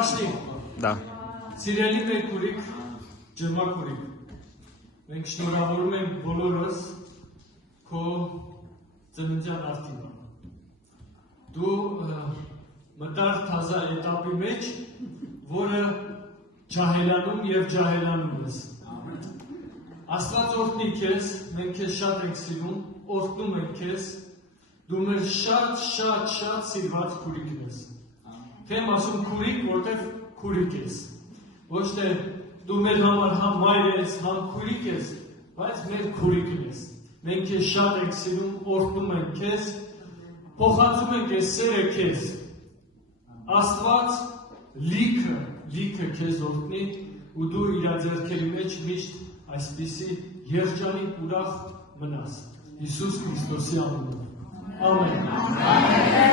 Пошли. Да. Սիրելի մեր քուրիկ, ջերմաքուրիկ, մենք շնորհավորում ենք բոլորս քո ծննդյան արդին։ Դու մտար թազա էտապի մեջ, որը ջահելանում եւ ջահելանում ես։ Աստված օրհնի քեզ, մենք քեզ շատ ենք սիրում, օրհնում ենք քեզ, դու մեր շատ սիրված քուրիկն ես։ Չեմ ասում քուրիկ, որտեղ քուրիկ ես։ Ոչ թե դու մեր համար համ մայր ես, համ քուրիկ ես, բայց մեր քուրիկն ես։ Մենք քեզ շատ ենք սիրում, օրհնում ենք քեզ, փոխանցում ենք այս սերը քեզ։ Աստված լիքը քեզ օրհնի ու դու իր ձեռքերի մեջ միշտ այսպիսի երջանիկ ուրախ մնաս։ Հիսուս Քրիստոսի անունով։ Ամեն։